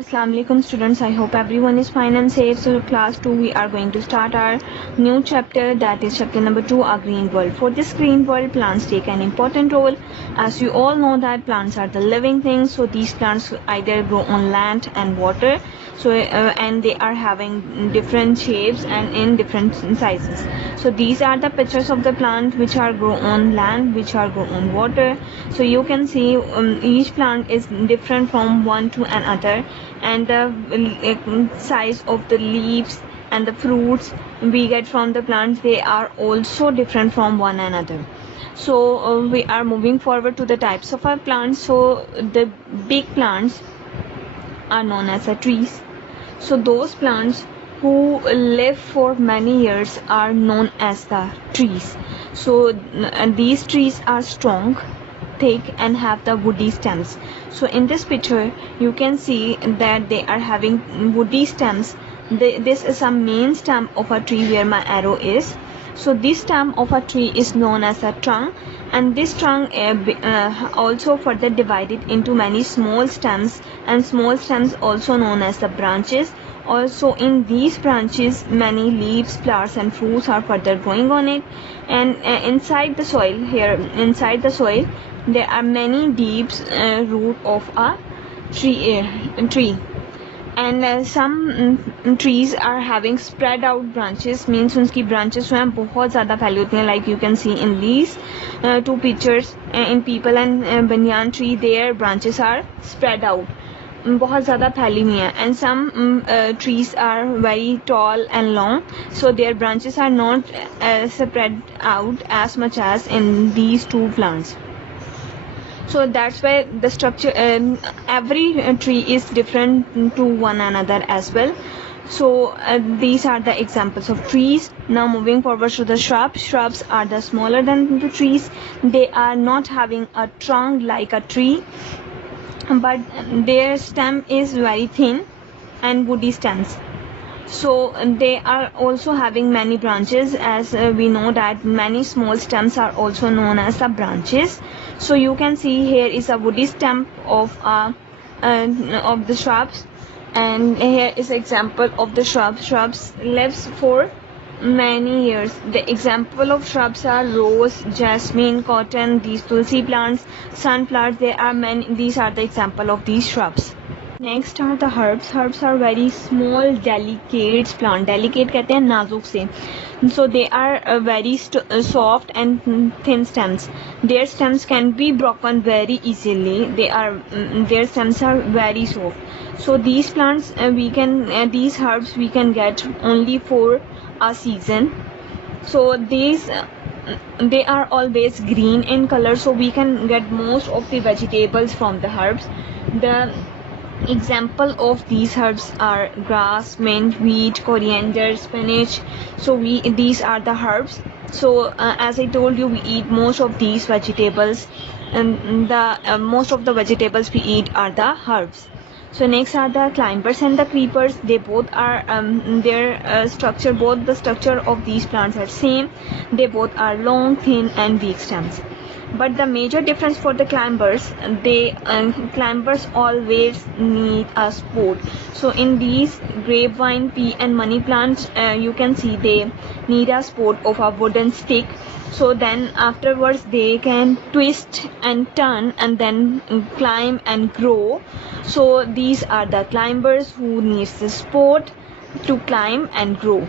Assalamu alaikum students, I hope everyone is fine and safe. So class 2 we are going to start our new chapter, that is chapter number 2, our green world. For this green world, plants take an important role. As you all know that plants are the living things, so these plants either grow on land and water, and they are having different shapes and in different sizes. So these are the pictures of the plant which are grow on land, which are grow on water. So you can see each plant is different from one to another, and the size of the leaves and the fruits we get from the plants, they are also different from one another. So we are moving forward to the types of our plants. So the big plants are known as the trees. So those plants who live for many years are known as the trees. So these trees are strong, thick and have the woody stems. So in this picture you can see that they are having woody stems. This is a main stem of a tree where my arrow is. So this stem of a tree is known as a trunk, and this trunk also further divided into many small stems, and small stems also known as the branches. Also in these branches many leaves, flowers and fruits are further growing on it. And inside the soil, there are many deep root of a tree. And some trees are having spread out branches, means उनकी branches जो हैं बहुत ज़्यादा फैली होती हैं. Like you can see in these two pictures, in people and banyan tree, their branches are spread out, बहुत ज़्यादा फैली हुई हैं. And some trees are very tall and long, so their branches are not spread out as much as in these two plants. So that's why the structure, every tree is different to one another as well. So these are the examples of trees. Now moving forward to the shrubs. Shrubs are the smaller than the trees. They are not having a trunk like a tree, but their stem is very thin and woody stems. So they are also having many branches, as we know that many small stems are also known as the branches. So you can see here is a woody stem of the shrubs, and here is example of the shrubs. Shrubs lives for many years. The example of shrubs are rose, jasmine, cotton, these tulsi plants, sunflowers. There are many. These are the example of these shrubs. Next are the herbs. Herbs are very small, delicate plant. Delicate कहते हैं नाजुक से. So they are very soft and thin stems. Their stems can be broken very easily. Their stems are very soft. So these plants these herbs we can get only for a season. So these they are always green in color. So we can get most of the vegetables from the herbs. The example of these herbs are grass, mint, wheat, coriander, spinach. So these are the herbs. So as I told you, we eat most of these vegetables, and the most of the vegetables we eat are the herbs. So next are the climbers and the creepers. They both are both the structure of these plants are same. They both are long, thin and weak stems. But the major difference for the climbers, climbers always need a support. So in these grapevine, pea and money plants, you can see they need a support of a wooden stick. So then afterwards they can twist and turn and then climb and grow. So these are the climbers who needs the support to climb and grow.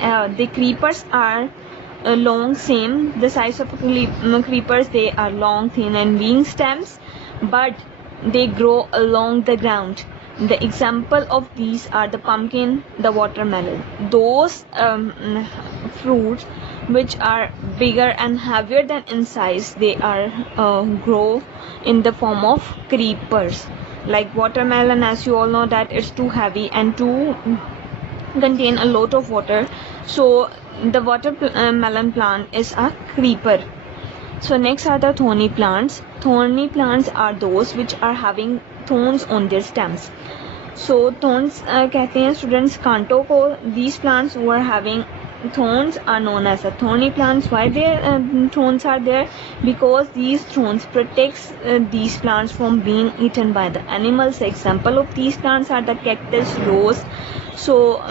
The creepers are long, same the size of creepers. They are long, thin and weak stems, but they grow along the ground. The example of these are the pumpkin, the watermelon. Those fruits which are bigger and heavier than in size, they are grow in the form of creepers. Like watermelon, as you all know that it's too heavy and too contain a lot of water. So the watermelon plant is a creeper. So next are the thorny plants. Thorny plants are those which are having thorns on their stems. So thorns कहते हैं students कांटों को. These plants were having thorns are known as the thorny plants. Why their thorns are there? Because these thorns protects these plants from being eaten by the animals. Example of these plants are the cactus, rose. So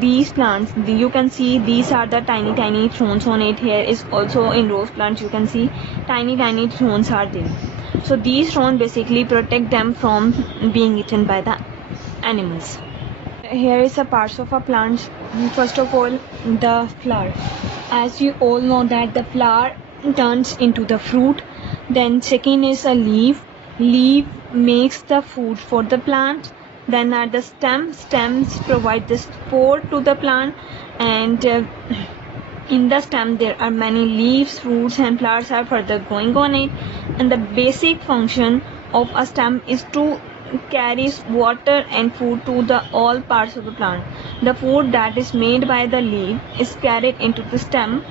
these plants, you can see these are the tiny thorns on it. Here is also in rose plants you can see tiny thorns are there. So these thorns basically protect them from being eaten by the animals. Here is a parts of a plant. First of all, the flower. As you all know that the flower turns into the fruit. Then second is a leaf. Leaf makes the food for the plant. Then are the stems provide the support to the plant, and in the stem there are many leaves, fruits and flowers are further growing on it. And the basic function of a stem is to carries water and food to the all parts of the plant. The food that is made by the leaf is carried into the stem,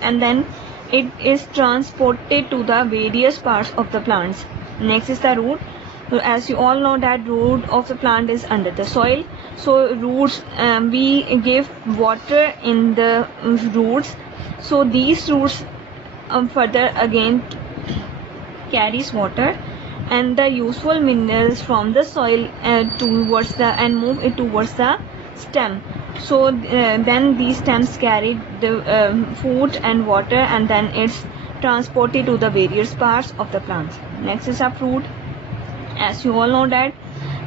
and then it is transported to the various parts of the plants. Next is the root. So as you all know that root of the plant is under the soil. So roots, we give water in the roots. So these roots further again carries water and the useful minerals from the soil towards the and move it towards the stem. So then these stems carry the food and water, and then it's transported to the various parts of the plants. Next is a fruit. As you all know that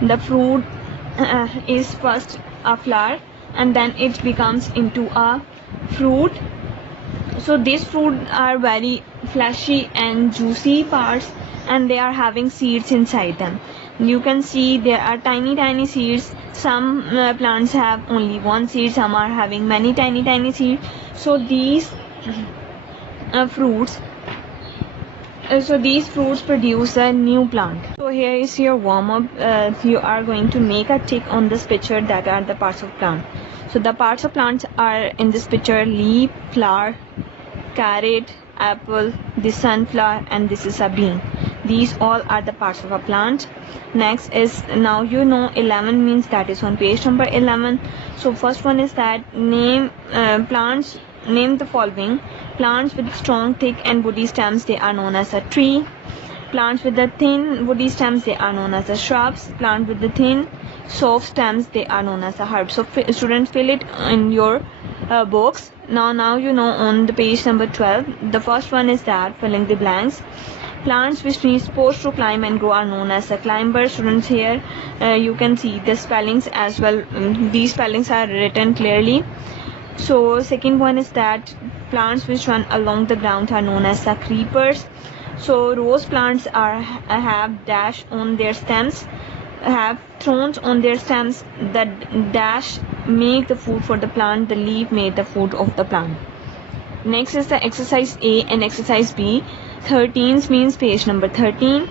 the fruit is first a flower and then it becomes into a fruit. So these fruit are very fleshy and juicy parts, and they are having seeds inside them. You can see there are tiny seeds. Some plants have only one seed, some are having many tiny seeds. So these fruits produce a new plant. So here is your warm-up. You are going to make a tick on this picture that are the parts of plant. So the parts of plants are in this picture: leaf, flower, carrot, apple, the sunflower, and this is a bean. These all are the parts of a plant. Next is, now you know 11 means, that is on page number 11. So first one is that name plants. Name the following. Plants with strong, thick and woody stems, they are known as a tree. Plants with the thin, woody stems, they are known as a shrubs. Plants with the thin, soft stems, they are known as a herbs. So students, fill it in your books. Now you know on the page number 12. The first one is that filling the blanks. Plants which need supposed to climb and grow are known as a climber. Students, here you can see the spellings as well. These spellings are written clearly. So second one is that plants which run along the ground are known as the creepers. So rose plants have dash on their stems, have thorns on their stems. The dash make the food for the plant, the leaf make the food of the plant. Next is the exercise A and exercise B. 13 means page number 13.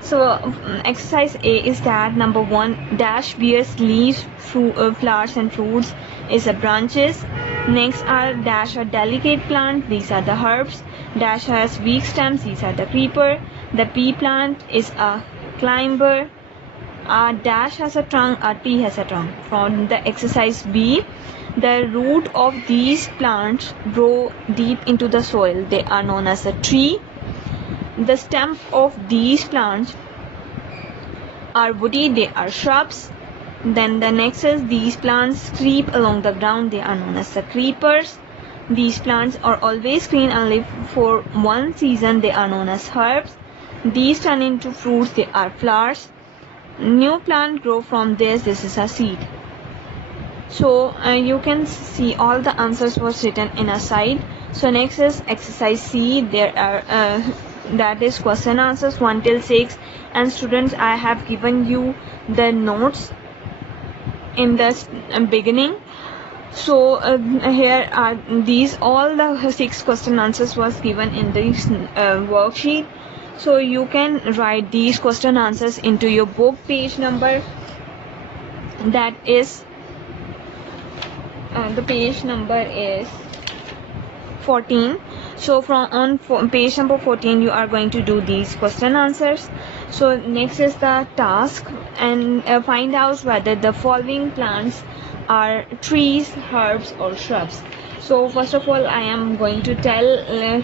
So exercise A is that number 1, dash bears leaves, flowers and fruits is a branches. Next are dash a delicate plant, these are the herbs. Dash has weak stems, these are the creeper. The pea plant is a climber. A dash has a trunk, a T has a trunk. From the exercise B, the root of these plants grow deep into the soil, they are known as a tree. The stem of these plants are woody, they are shrubs. Then the next is these plants creep along the ground, they are known as the creepers. These plants are always green and live for one season, they are known as herbs. These turn into fruits, they are flowers. New plant grow from this is a seed. So you can see all the answers was written in a side. So next is exercise C. There are that is question answers 1 till 6, and students, I have given you the notes in the beginning. So here are these, all the 6 question answers was given in this worksheet. So you can write these question answers into your book page number, that is the page number is 14. So from page number 14 you are going to do these question answers. So next is the task, and find out whether the following plants are trees, herbs, or shrubs? So first of all, I am going to tell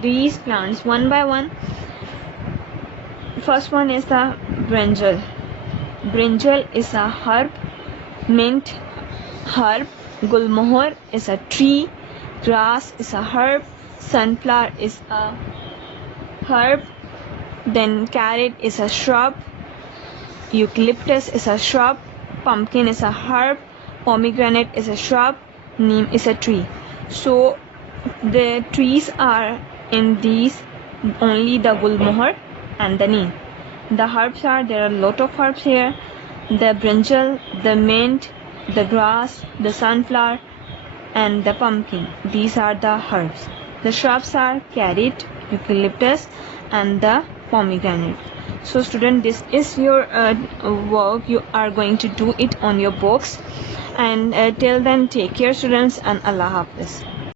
these plants one by one. First one is the brinjal. Brinjal is a herb. Mint, herb. Gulmohar is a tree. Grass is a herb. Sunflower is a herb. Then carrot is a shrub. Eucalyptus is a shrub. Pumpkin is a herb. Pomegranate is a shrub. Neem is a tree. So the trees are in these only the gulmohar and the neem. The herbs are, there are a lot of herbs here. The brinjal, the mint, the grass, the sunflower, and the pumpkin. These are the herbs. The shrubs are carrot, eucalyptus, and the pomegranate. So student, this is your work. You are going to do it on your books. And till then, take care students, and Allah Hafiz.